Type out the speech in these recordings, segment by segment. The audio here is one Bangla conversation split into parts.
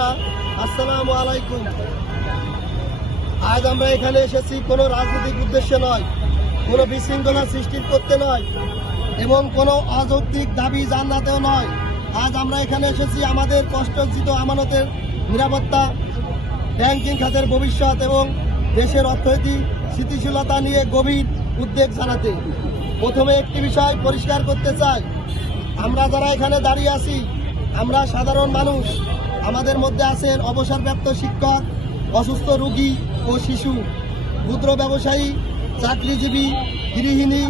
আসসালামু আলাইকুম। আজ আমরা এখানে এসেছি কোনো রাজনৈতিক উদ্দেশ্যে নয়, কোনো বিশৃঙ্খলা সৃষ্টি করতে নয় এবং কোনো অযৌক্তিক দাবি জানাতেও নয়। আজ আমরা এখানে এসেছি আমাদের কষ্টার্জিত আমানতের নিরাপত্তা, ব্যাংকিং খাতের ভবিষ্যৎ এবং দেশের অর্থনৈতিক স্থিতিশীলতা নিয়ে গভীর উদ্বেগ জানাতে। প্রথমে একটি বিষয় পরিষ্কার করতে চাই, আমরা যারা এখানে দাঁড়িয়ে আছি আমরা সাধারণ মানুষ। আমাদের মধ্যে আছেন অবসরপ্রাপ্ত শিক্ষক, অসুস্থ রোগী ও শিশু, ক্ষুদ্র ব্যবসায়ী, চাকরিজীবী, গৃহিণী,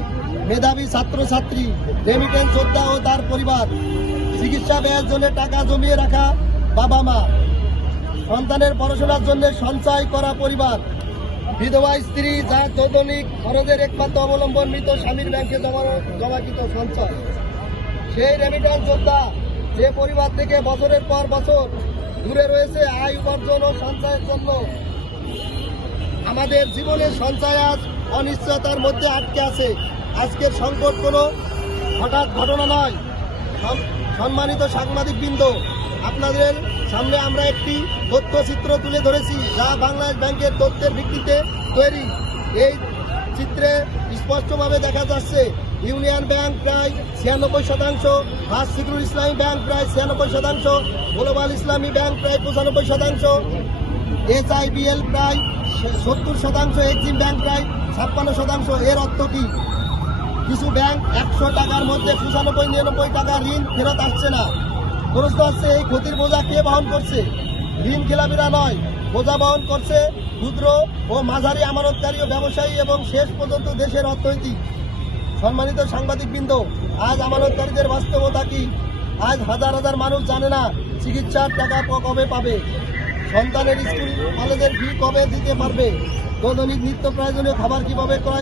মেধাবী ছাত্রছাত্রী, রেমিটেন্স যোদ্ধা ও তার পরিবার, চিকিৎসা ব্যয়ের জন্য টাকা জমিয়ে রাখা বাবা মা, সন্তানের পড়াশোনার জন্য সঞ্চয় করা পরিবার, বিধবা স্ত্রী যার দৈনিক খরচের একমাত্র অবলম্বন মৃত স্বামীর ব্যাংকে জমাকৃত সঞ্চয়, সেই রেমিটেন্স যোদ্ধা যে পরিবার থেকে বছরের পর বছর দূরে রয়েছে আয় উপার্জন ও সঞ্চয়ের জন্য। আমাদের জীবনের সঞ্চয় আজ অনিশ্চয়তার মধ্যে আটকে আছে। আজকের সংকট কোনো হঠাৎ ঘটনা নয়। সম্মানিত সাংবাদিকবৃন্দ, আপনাদের সামনে আমরা একটি তথ্যচিত্র তুলে ধরেছি যা বাংলাদেশ ব্যাংকের তথ্যের ভিত্তিতে তৈরি। এই চিত্রে স্পষ্টভাবে দেখা যাচ্ছে ইউনিয়ন ব্যাংক প্রায় 96%, ফার্স্ট সিকিউরিটি ইসলামী ব্যাংক প্রায় 96%, গ্লোবাল ইসলামী ব্যাংক প্রায় 95%, SIBL প্রায় 70%, এক্সিম ব্যাংক প্রায় 56%। এর অর্থ কি? কিছু ব্যাংক 100 টাকার মধ্যে 95-99 টাকা ঋণ ফেরত আসছে না। প্রশ্ন হচ্ছে, এই ক্ষতির বোঝা কে বহন করছে? ঋণ খেলাপিরা নয়, বোঝা বহন করছে ক্ষুদ্র ও মাঝারি আমানতকারী ও ব্যবসায়ী এবং শেষ পর্যন্ত দেশের অর্থনীতি। সম্মানিত সাংবাদিকবৃন্দ, আজ আমানতকারীদের বাস্তবতা কি? আজ হাজার হাজার মানুষ জানে না চিকিৎসার টাকা কবে পাবে, সন্তানের স্কুল কলেজের ফি কবে দিতে পারবে, দৈনিক নিত্য প্রয়োজনীয় খাবার কিভাবে ক্রয়